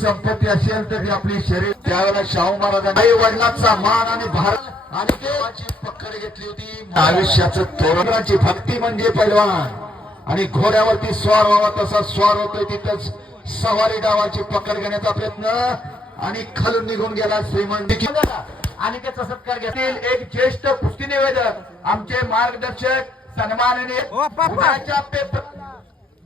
संपत्ती असेल तर आपली शरीर त्यावेळेला शाहू महाराजांनी आई वडिलांचा मान आणि भारत आणि देवाची पकड घेतली होती. आयुष्याचं तोरणाची भक्ती म्हणजे पैलवान आणि घोड्यावरती स्वार व्हावा तसा स्वार होतोय. तिथंच सवारी डावाची पकड घेण्याचा प्रयत्न आणि खालून निघून गेला श्रीमंत आणि त्याचा सत्कार घेतील एक ज्येष्ठ कुस्ती निवेदक आमचे मार्गदर्शक सन्माननीय पुण्याच्या पेपर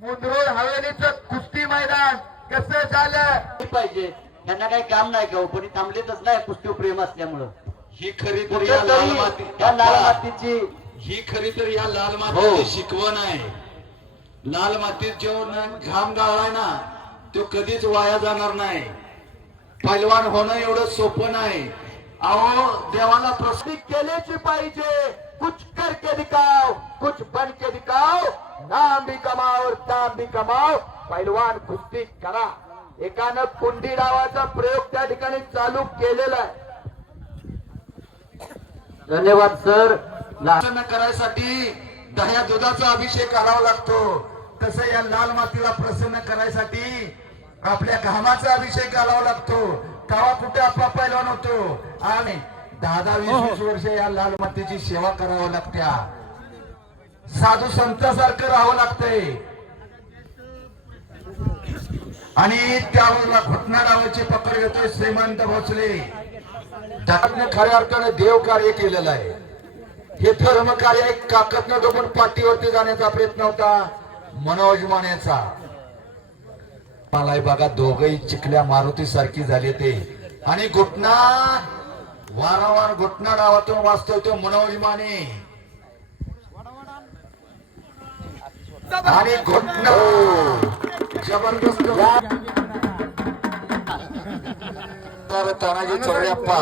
मुंद्रोड हवेलीचं कुस्ती मैदान कसं झालं पाहिजे. त्यांना काही काम नाही का कोणी थांबलेतच नाही कुस्ती प्रेम असल्यामुळं. ही खरी तर या लाल माती लाल मातीची ही खरी तर या लाल मातीची शिकवण आहे. लाल मातीत जेवण घाम गाळलाय ना तो कधीच वाया जाणार नाही. पैलवान होणं एवढं सोपं नाही. अहो देवाला प्रसिद्ध केल्याची पाहिजे. कुछ करके दिखाओ कुछ बन के दिखाओ नाम भी कमाओ और दाम भी कमाओ. पैलवान कुस्ती करा. एकानं कुंडी डावाचा प्रयोग त्या ठिकाणी चालू केलेला आहे. धन्यवाद सर. प्रसन्न करायसाठी दह्या दुधाचा अभिषेक करावा लागतो. तसं या लाल मातीला प्रसन्न करायसाठी आपल्या घामाचा अभिषेक घालावा लागतो. तेव्हा कुठे आपला पैलवान होतो. आणि 10-20 वर्ष या लाल मातीची सेवा करावी लागत्या. साधू संतासारखं राहावं लागतंय. आणि त्यावर घटना डावाची पकड घेतोय श्रीमंत भोसले. त्याने खऱ्या अर्थाने देव कार्य केलेलं आहे. हे धर्म कार्य एक काकत नव्हतं पण पाठीवरती जाण्याचा प्रयत्न होता मनोज मानेचा. मला बघा दोघही चिखल्या मारुती सारखी झाली ते आणि घुटना वारंवार घुटना डावातून वाचतोय तो मनोज माने आणि घुटना जबरदस्त तानाजी चौऱ्याप्पा